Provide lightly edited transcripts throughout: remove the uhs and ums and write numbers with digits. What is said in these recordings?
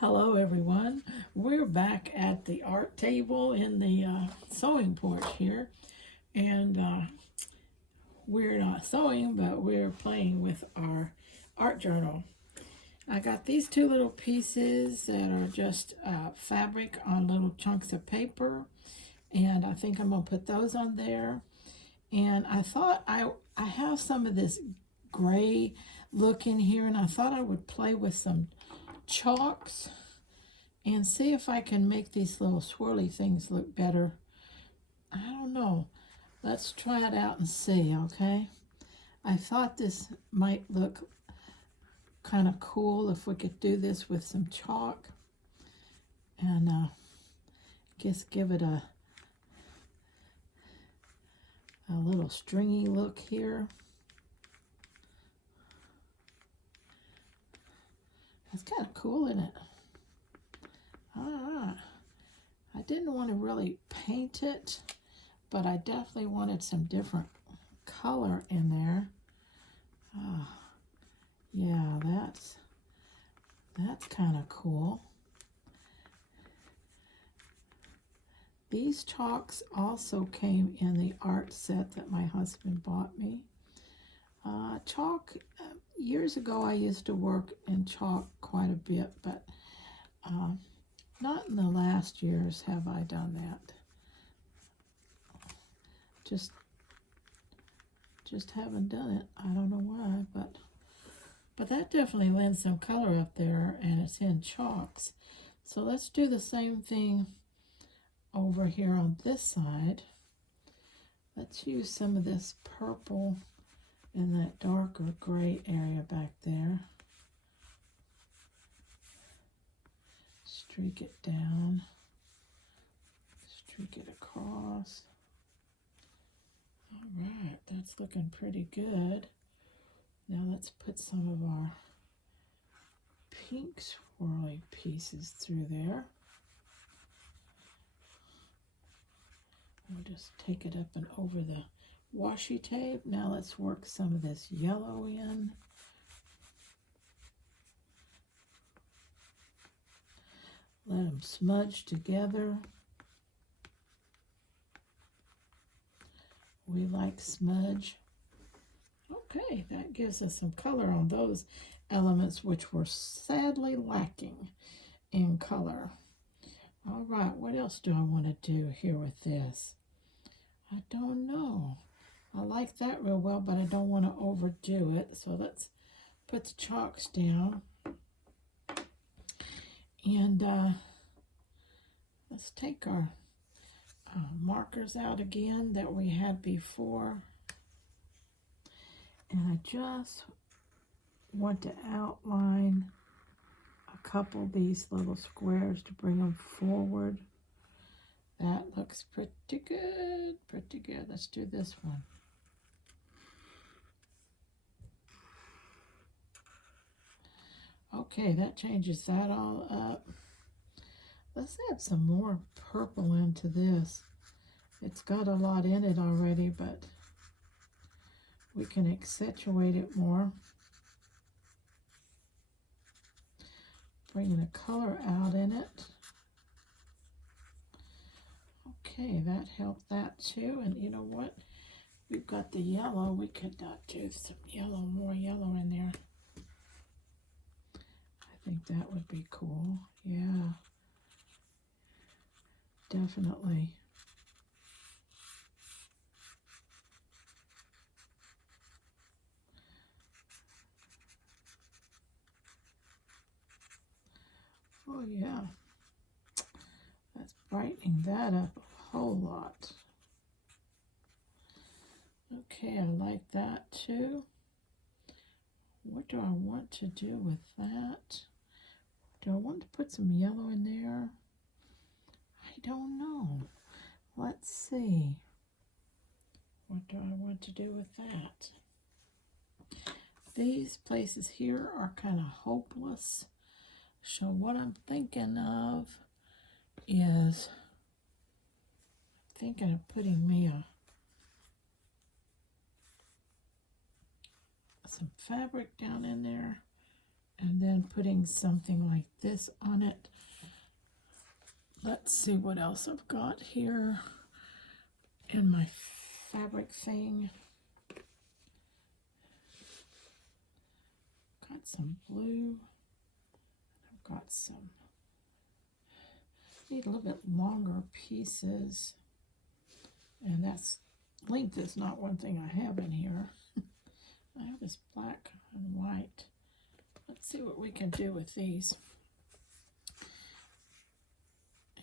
Hello, everyone. We're back at the art table in the sewing porch here, and we're not sewing, but we're playing with our art journal. I got these two little pieces that are just fabric on little chunks of paper, and I think I'm gonna put those on there. And I thought I have some of this gray look in here, and I thought I would play with some chalks and see if I can make these little swirly things look better. I don't know. Let's try it out and see, okay? I thought this might look kind of cool if we could do this with some chalk and just give it a little stringy look here. It's kind of cool, isn't it? I didn't want to really paint it, but I definitely wanted some different color in there. Yeah, that's kind of cool. These chalks also came in the art set that my husband bought me. Chalk, years ago I used to work in chalk quite a bit, but not in the last years have I done that. Just haven't done it. I don't know why, but that definitely lends some color up there, and it's in chalks. So let's do the same thing over here on this side. Let's use some of this purple in that darker gray area back there. Streak it down, streak it across. All right, that's looking pretty good. Now let's put some of our pink swirly pieces through there. We'll just take it up and over the washi tape. Now let's work some of this yellow in. Let them smudge together. We like smudge. Okay, that gives us some color on those elements which were sadly lacking in color. All right, what else do I want to do here with this? I don't know. I like that real well, but I don't want to overdo it. So let's put the chalks down. And let's take our markers out again that we had before. And I just want to outline a couple of these little squares to bring them forward. That looks pretty good, pretty good. Let's do this one. Okay, that changes that all up. Let's add some more purple into this. It's got a lot in it already, but we can accentuate it more. Bringing the color out in it. Okay, that helped that too. And you know what? We've got the yellow. We could do some yellow, more yellow in there. I think that would be cool. Yeah, definitely. Oh yeah, that's brightening that up a whole lot. Okay, I like that too. What do I want to do with that? Do I want to put some yellow in there? I don't know. Let's see. What do I want to do with that? These places here are kind of hopeless. So what I'm thinking of is thinking of putting me some fabric down in there and then putting something like this on it. Let's see what else I've got here in my fabric thing. Got some blue. I've got some, need a little bit longer pieces. And that's, length is not one thing I have in here. I have this black and white. Let's see what we can do with these.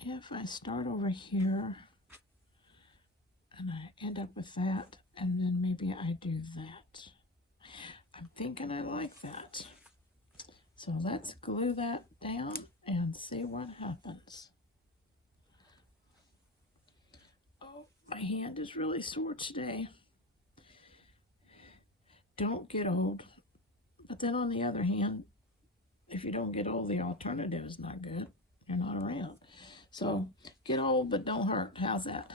If I start over here and I end up with that, and then maybe I do that. I'm thinking I like that. So let's glue that down and see what happens. Oh, my hand is really sore today. Don't get old. But then on the other hand, if you don't get old, the alternative is not good. You're not around. So get old, but don't hurt. How's that?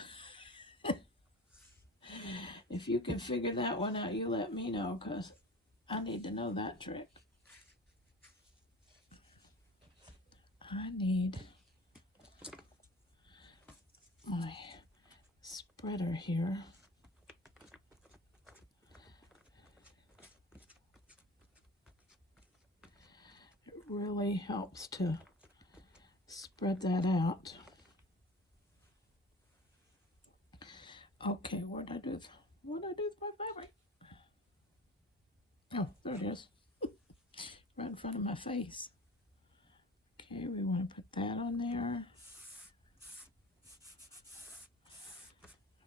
If you can figure that one out, you let me know, because I need to know that trick. I need my spreader here. It really helps to spread that out. Okay, what did I do with my fabric? Oh, there it is. Right in front of my face. Okay, we want to put that on there.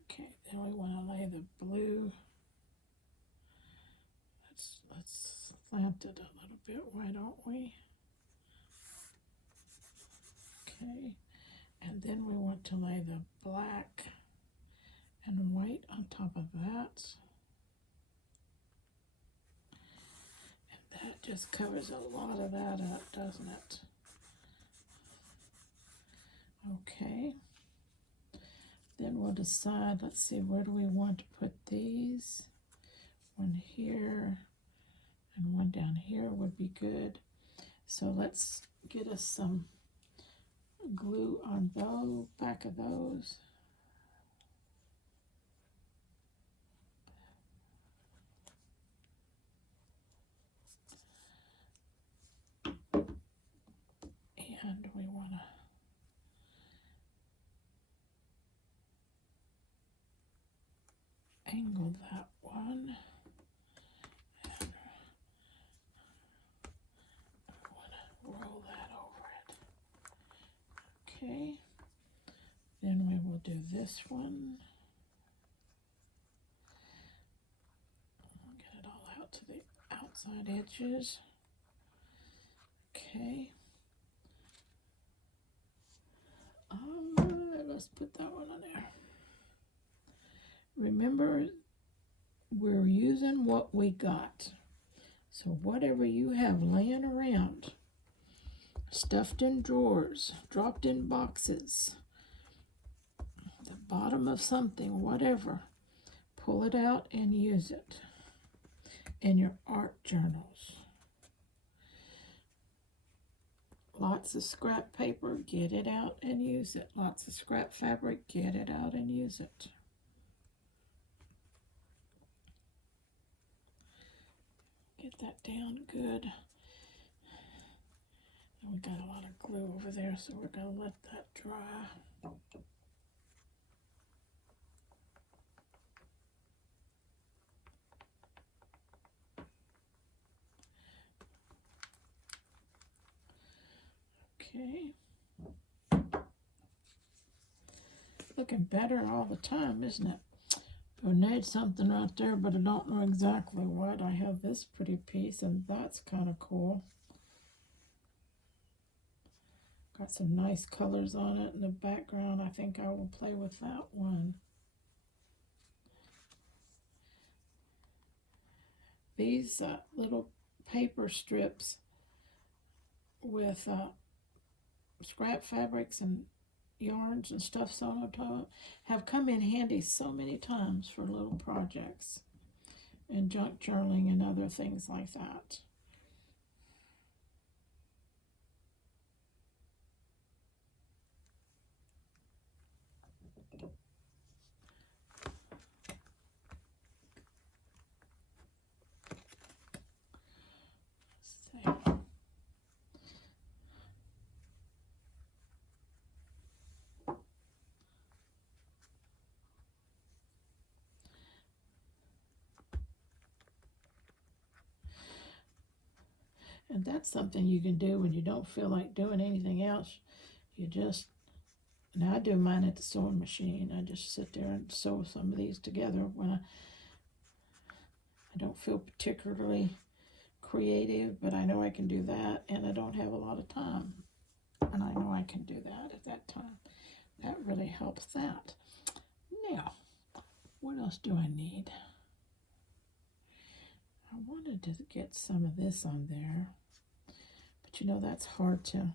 Okay, then we want to lay the blue. Let's slant it a little bit, why don't we? Okay, and then we want to lay the black and white on top of that. And that just covers a lot of that up, doesn't it? Okay. Then we'll decide, let's see, where do we want to put these? One here and one down here would be good. So let's get us some glue on the back of those. And we want to angle that one. And I want to roll that over it. Okay. Then we will do this one. I'll get it all out to the outside edges. Okay. Let's put that one on there. Remember, we're using what we got. So whatever you have laying around, stuffed in drawers, dropped in boxes, the bottom of something, whatever, pull it out and use it in your art journals. Lots of scrap paper, get it out and use it. Lots of scrap fabric, get it out and use it. Get that down good. And we got a lot of glue over there, so we're going to let that dry. Okay. Looking better all the time, isn't it? I need something right there, but I don't know exactly what. I have this pretty piece, and that's kind of cool. Got some nice colors on it in the background. I think I will play with that one. These little paper strips with scrap fabrics and yarns and stuff sewn on top have come in handy so many times for little projects and junk journaling and other things like that. And that's something you can do when you don't feel like doing anything else. You just, now I do mine at the sewing machine. I just sit there and sew some of these together when I don't feel particularly creative, but I know I can do that, and I don't have a lot of time. And I know I can do that at that time. That really helps that. Now, what else do I need? I wanted to get some of this on there, but you know, that's hard to,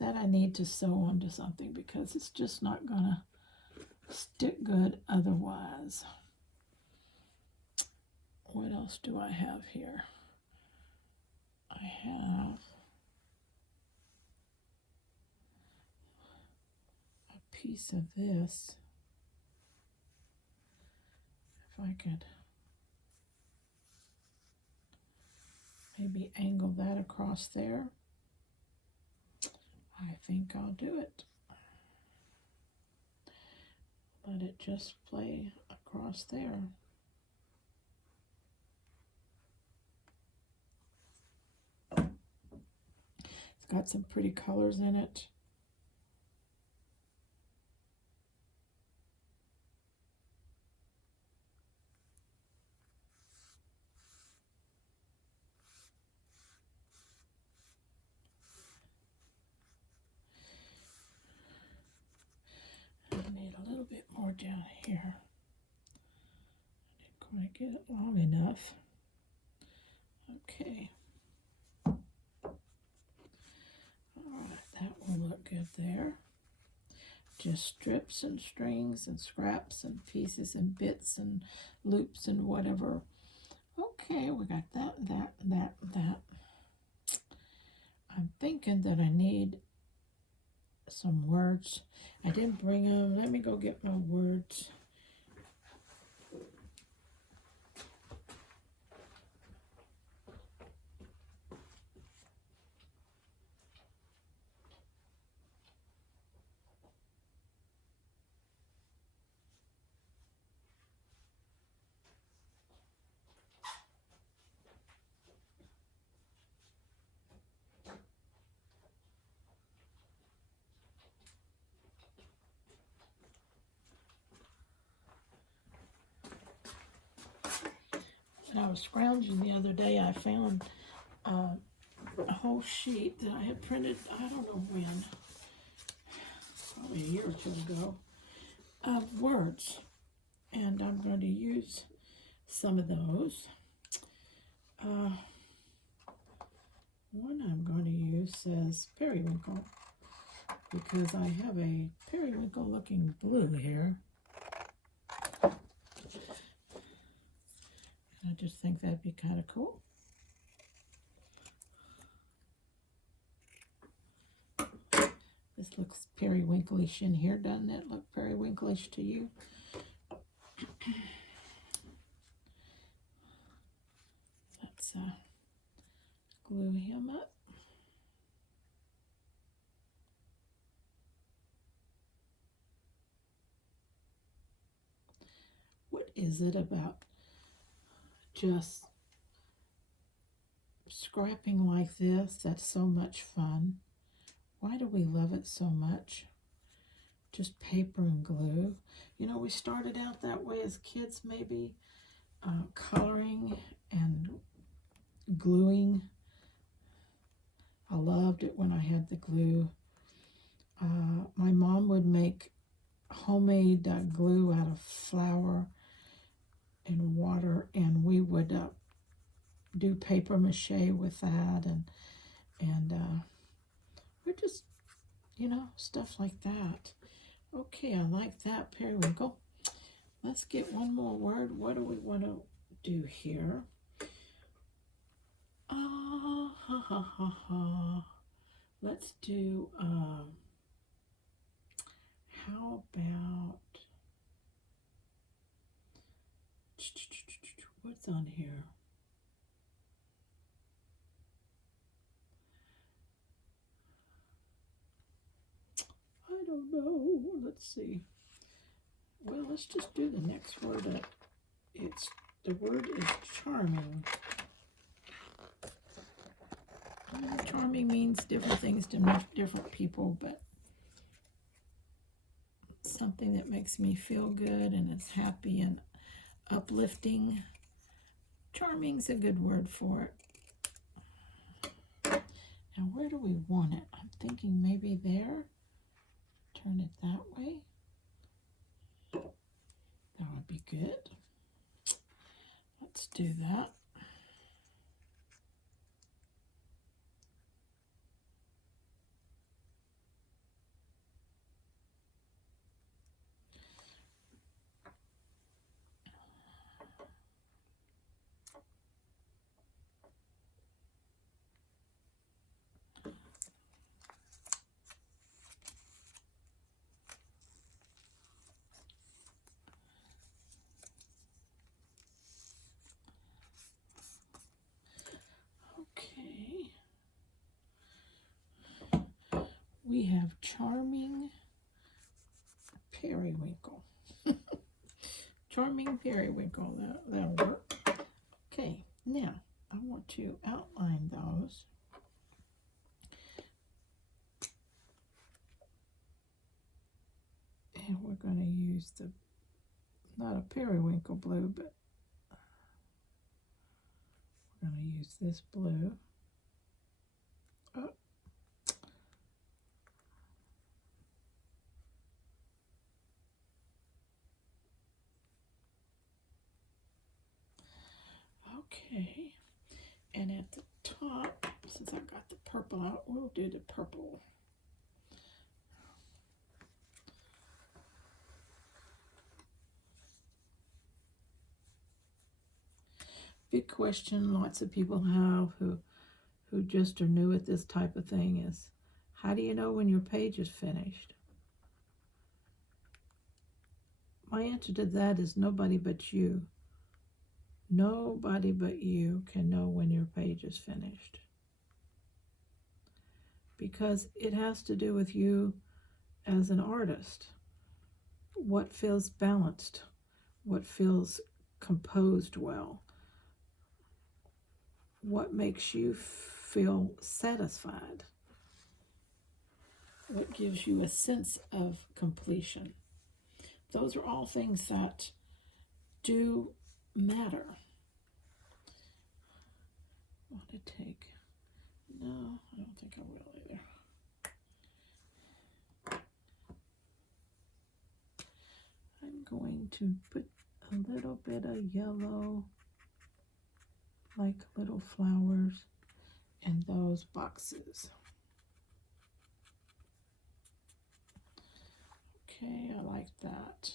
that I need to sew onto something because it's just not gonna stick good otherwise. What else do I have here? I have a piece of this. If I could maybe angle that across there, I think I'll do it. Let it just play across there. It's got some pretty colors in it. I need a little bit more down here. I didn't quite get it long enough. Okay. Alright, that will look good there. Just strips and strings and scraps and pieces and bits and loops and whatever. Okay, we got that. I'm thinking that I need some words. I didn't bring them. Let me go get my words. When I was scrounging the other day, I found a whole sheet that I had printed, I don't know when, probably a year or two ago, of words. And I'm going to use some of those. One I'm going to use says periwinkle, because I have a periwinkle looking blue here. I just think that'd be kind of cool. This looks periwinklish in here, doesn't it? Look periwinklish to you? Let's glue him up. What is it about just scrapping like this that's so much fun? Why do we love it so much? Just paper and glue. You know, we started out that way as kids, maybe coloring and gluing. I loved it when I had the glue. My mom would make homemade glue out of flour and water, and we would do paper mache with that, and we're just, you know, stuff like that. Okay, I like that, periwinkle. Let's get one more word. What do we want to do here? Let's do, how about, what's on here? I don't know. Let's see. Well, let's just do the next word up. The word is charming. Charming means different things to different people, but something that makes me feel good and is happy and uplifting. Charming's a good word for it. Now, where do we want it? I'm thinking maybe there. Turn it that way. That would be good. Let's do that. Okay. We have charming periwinkle. Charming periwinkle. That'll work. Okay. Now, I want to outline those. And we're going to use not a periwinkle blue, but we're going to use this blue. Oh. Okay. And at the top, since I got the purple out, we'll do the purple. Big question lots of people have who just are new at this type of thing is, how do you know when your page is finished? My answer to that is nobody but you. Nobody but you can know when your page is finished. Because it has to do with you as an artist. What feels balanced? What feels composed well? What makes you feel satisfied? What gives you a sense of completion? Those are all things that do matter. I want to take, no, I don't think I will either. I'm going to put a little bit of yellow, like little flowers, in those boxes. Okay, I like that.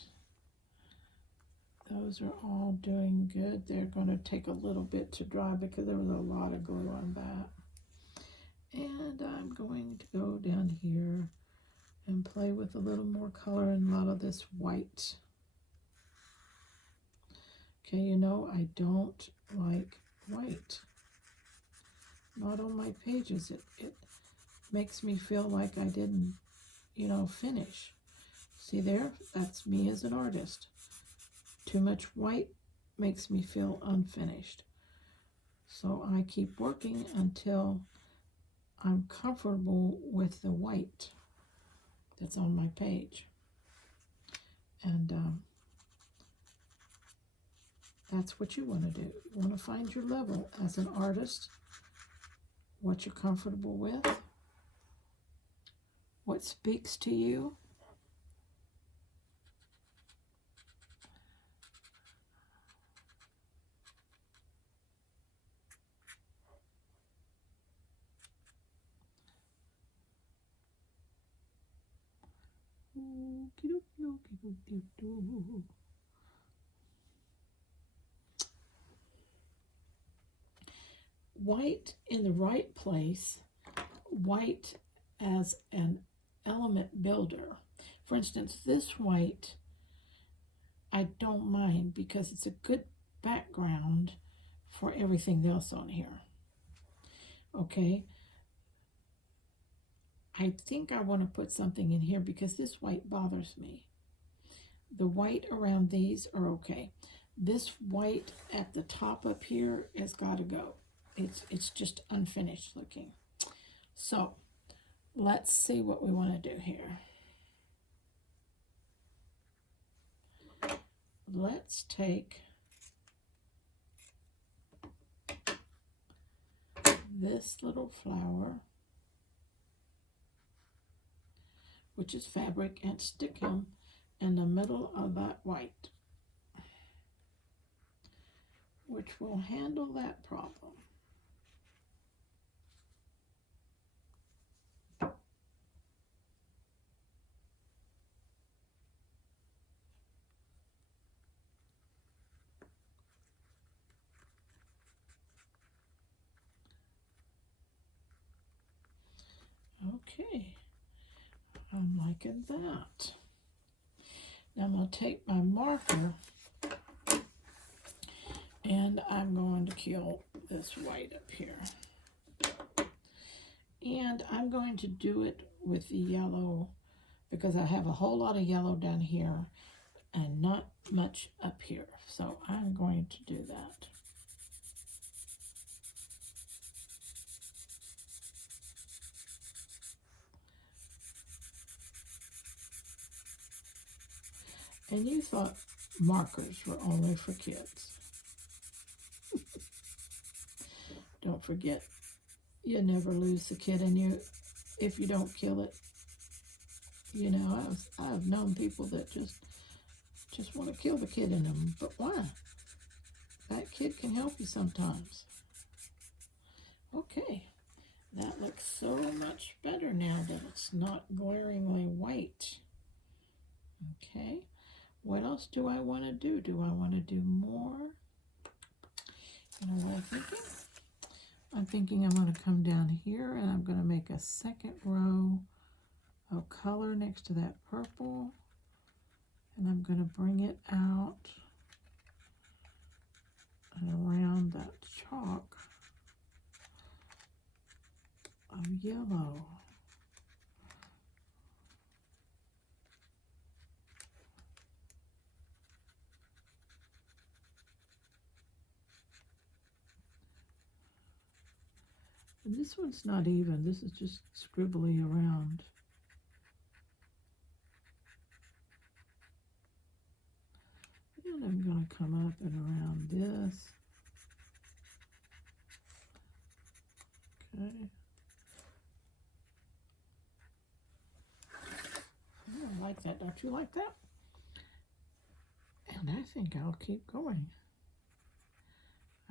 Those are all doing good. They're going to take a little bit to dry because there was a lot of glue on that. And I'm going to go down here and play with a little more color and a lot of this white. Okay, you know, I don't like white. Not on my pages. It makes me feel like I didn't, finish. See there? That's me as an artist. Too much white makes me feel unfinished. So I keep working until I'm comfortable with the white that's on my page. And that's what you want to do. You want to find your level as an artist, what you're comfortable with, what speaks to you. White in the right place, white as an element builder. For instance, this white I don't mind because it's a good background for everything else on here. Okay, I think I want to put something in here because this white bothers me. The white around these are okay. This white at the top up here has got to go. It's just unfinished looking. So let's see what we want to do here. Let's take this little flower, which is fabric, and stick him in the middle of that white, which will handle that problem. Okay, I'm liking that. Now I'm going to take my marker and I'm going to kill this white up here. And I'm going to do it with the yellow because I have a whole lot of yellow down here and not much up here. So I'm going to do that. And you thought markers were only for kids. Don't forget, you never lose the kid in you if you don't kill it. You know, I've known people that just want to kill the kid in them, but why? That kid can help you sometimes. Okay, that looks so much better now that it's not glaringly white. Okay, what else do I want to do? Do I want to do more? You know what I'm thinking? I'm thinking I'm going to come down here and I'm going to make a second row of color next to that purple. And I'm going to bring it out and around that chalk of yellow. And this one's not even, this is just scribbly around. And I'm going to come up and around this. Okay. I like that. Don't you like that? And I think I'll keep going.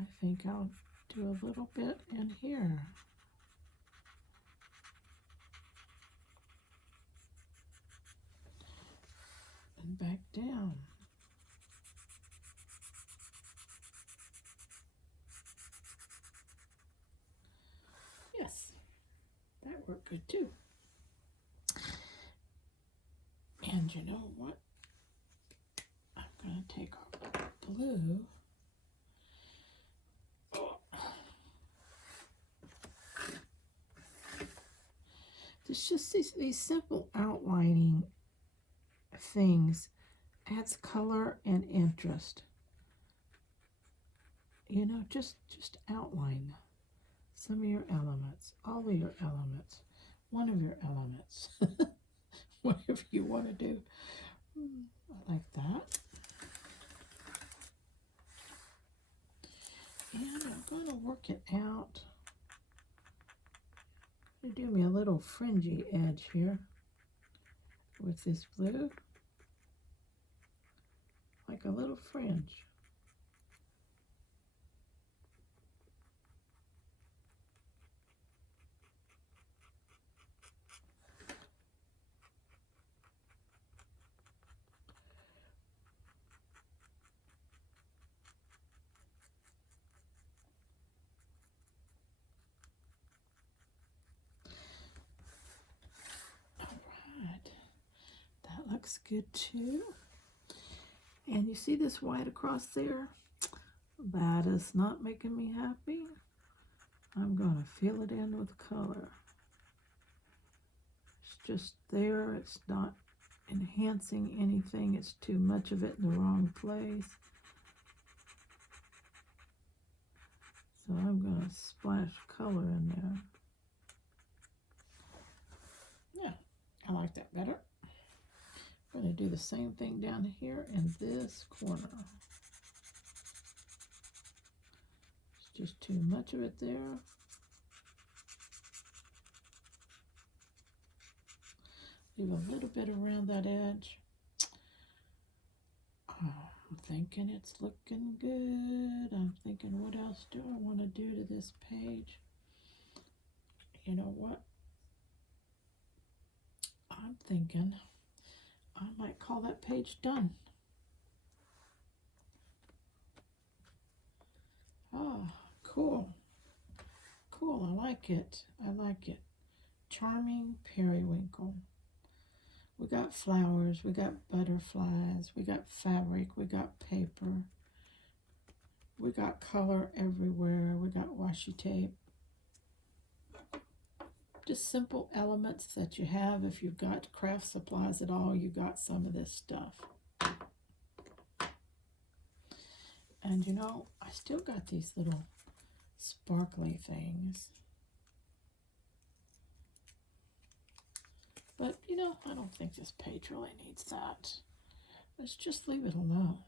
I think I'll do a little bit in here. And back down. Yes, that worked good too. And you know what? I'm going to take our blue. It's just these simple outlining things adds color and interest. You know, just outline some of your elements, all of your elements, one of your elements, whatever you want to do. I like that. And I'm going to work it out. Do me a little fringy edge here with this blue, like a little fringe. Looks good too. And you see this white across there? That is not making me happy. I'm going to fill it in with color. It's just there. It's not enhancing anything. It's too much of it in the wrong place. So I'm going to splash color in there. going to do the same thing down here in this corner. It's just too much of it there. Leave a little bit around that edge. I'm thinking it's looking good. I'm thinking, what else do I want to do to this page? You know what? I'm thinking I might call that page done. Oh, cool. Cool, I like it. I like it. Charming periwinkle. We got flowers, we got butterflies, we got fabric, we got paper. We got color everywhere. We got washi tape. Just simple elements that you have. If you've got craft supplies at all, you got some of this stuff. And you know, I still got these little sparkly things. But, you know, I don't think this page really needs that. Let's just leave it alone.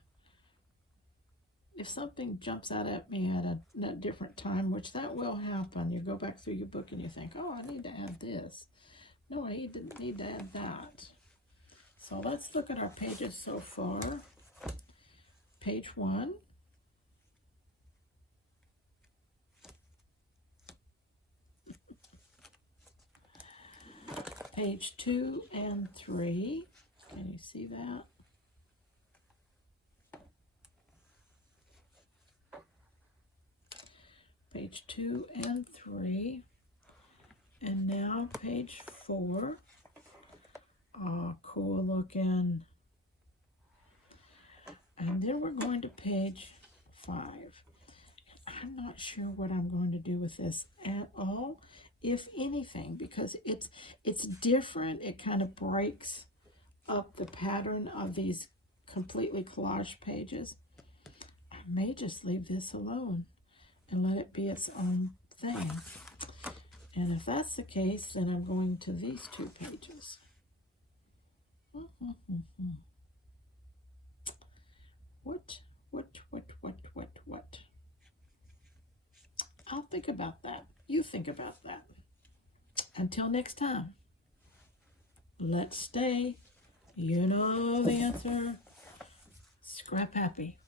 If something jumps out at me at a different time, which that will happen, you go back through your book and you think, oh, I need to add this. No, I didn't need to add that. So let's look at our pages so far. Page 1. Page 2 and 3. Can you see that? Page 2 and 3. And now page 4. Oh, cool looking. And then we're going to page 5. I'm not sure what I'm going to do with this at all, if anything, because it's different. It kind of breaks up the pattern of these completely collage pages. I may just leave this alone and let it be its own thing. And if that's the case, then I'm going to these 2 pages. What? I'll think about that. You think about that. Until next time, let's stay, you know the answer, scrap happy.